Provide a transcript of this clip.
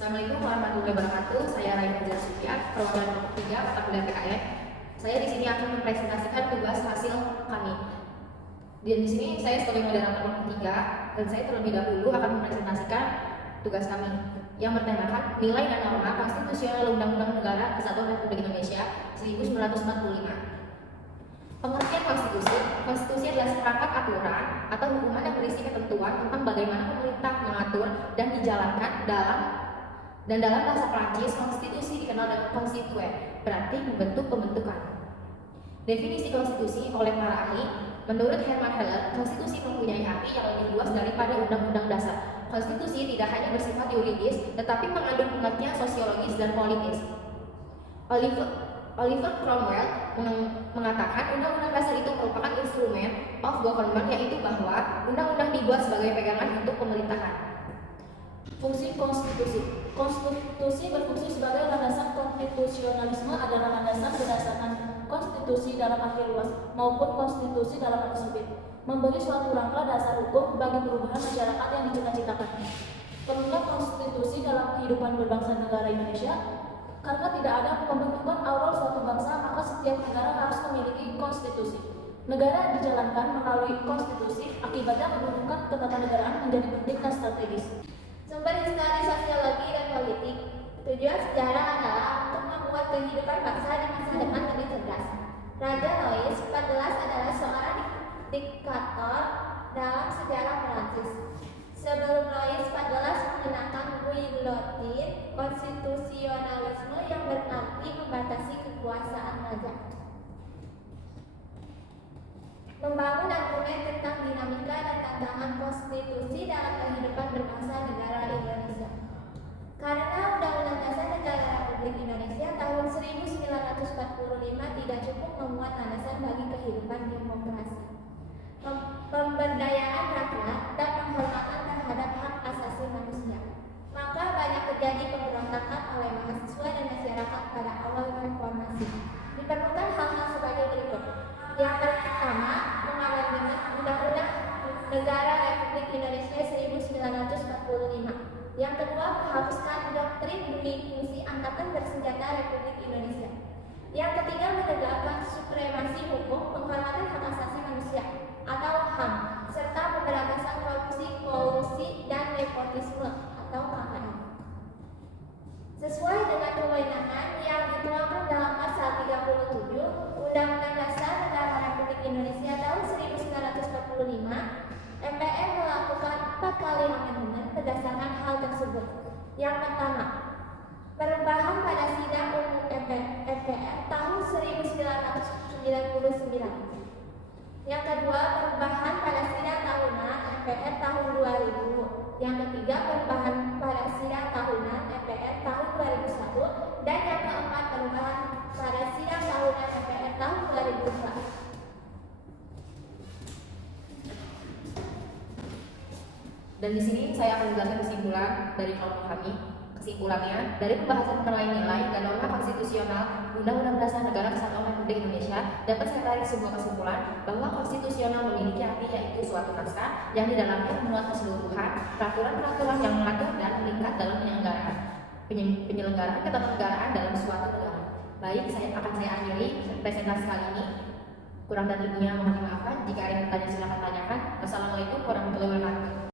Assalamualaikum warahmatullahi wabarakatuh. Saya Raya Fajar Sufia, perwakilan kelompok 3 mata kuliah PKN. Saya di sini akan mempresentasikan tugas hasil kami. Di sini saya sebagai moderator kelompok 3 dan saya terlebih dahulu akan mempresentasikan tugas kami yang bertemakan nilai dan norma konstitusional Undang-Undang Negara Kesatuan Republik Indonesia 1945. Pengertian konstitusi. Konstitusi adalah seperangkat aturan atau hukuman yang berisi ketentuan tentang bagaimana pemerintah mengatur dan dijalankan dalam bahasa Prancis, konstitusi dikenal dengan konstituen, berarti membentuk pembentukan. Definisi konstitusi oleh para ahli, menurut Herman Heller, konstitusi mempunyai arti yang lebih luas daripada undang-undang dasar. Konstitusi tidak hanya bersifat yuridis, tetapi mengandung pengertian sosiologis dan politis. Oliver Cromwell mengatakan undang-undang dasar itu merupakan instrumen of government, yaitu bahwa undang-undang dibuat sebagai pegangan untuk pemerintahan. Fungsi konstitusi. Konstitusi berfungsi sebagai landasan konstitusionalisme adalah landasan berdasarkan konstitusi dalam arti luas maupun konstitusi dalam arti sempit, memberi suatu rangka dasar hukum bagi perubahan masyarakat yang dicita-citakan. Perlunya konstitusi dalam kehidupan berbangsa negara Indonesia. Karena tidak ada pembentukan awal suatu bangsa, maka setiap negara harus memiliki konstitusi. Negara dijalankan melalui konstitusi, akibatnya pembentukan ketatanegaraan menjadi penting dan strategis. Sumber histori, sosiologi, dan politik. Tujuan sejarah adalah untuk membuat kehidupan bangsa di masa depan lebih cerdas. Raja Louis XIV adalah seorang diktator dalam sejarah Perancis. Sebelum Louis XIV mengenakan guillotine, konstitusionalisme yang berarti membatasi kekuasaan raja. Membangun argumen tentang dinamika dan tantangan konstitusi dalam kehidupan berbangsa negara Indonesia. Karena Undang-Undang Dasar Negara Republik Indonesia tahun 1945 tidak cukup memuat landasan bagi kehidupan demokrasi, pemberdayaan rakyat, dan penghormatan terhadap hak asasi manusia. Maka banyak terjadi pemberontakan oleh mahasiswa dan masyarakat pada awal reformasi. Diperlukan hal-hal sebagai berikut. Yang pertama, mengamandemen Undang-Undang Negara Republik Indonesia 1945. Yang kedua, menghapuskan doktrin demi fungsi Angkatan Bersenjata Republik Indonesia. Yang ketiga, menegakkan supremasi hukum, penghormatan hak asasi manusia atau HAM, serta pemberantasan korupsi, kolusi, dan nepotisme atau KKN. Sesuai dengan kewenangan yang dituangkan dalam pasal 37 Undang-Undang Dasar Negara Republik Indonesia tahun 1945, MPR melakukan 4 kali amandemen berdasarkan hal tersebut. Yang pertama, perubahan pada Sidang Umum MPR tahun 1999. Yang kedua, perubahan pada Sidang Tahunan MPR tahun 2000. Yang ketiga, perubahan pada Sidang Tahunan MPR tahun 2001. Dan yang keempat, perubahan pada Sidang Tahunan MPR tahun 2004. Dan di sini saya akan menjelaskan kesimpulan dari kelompok kami. Kesimpulannya, dari pembahasan mengenai nilai dan norma konstitusional Undang-Undang Dasar Negara Kesatuan Republik Indonesia, dapat saya tarik sebuah kesimpulan bahwa konstitusional memiliki arti yaitu suatu naskah yang di dalamnya memuat keseluruhan peraturan-peraturan yang mengatur dan mengikat dalam penyelenggaraan ketatanegaraan dalam suatu negara. Baik, saya akhiri presentasi kali ini. Kurang dan lebihnya mohon dimaafkan. Jika ada yang bertanya silakan tanyakan. Wassalamualaikum warahmatullahi wabarakatuh.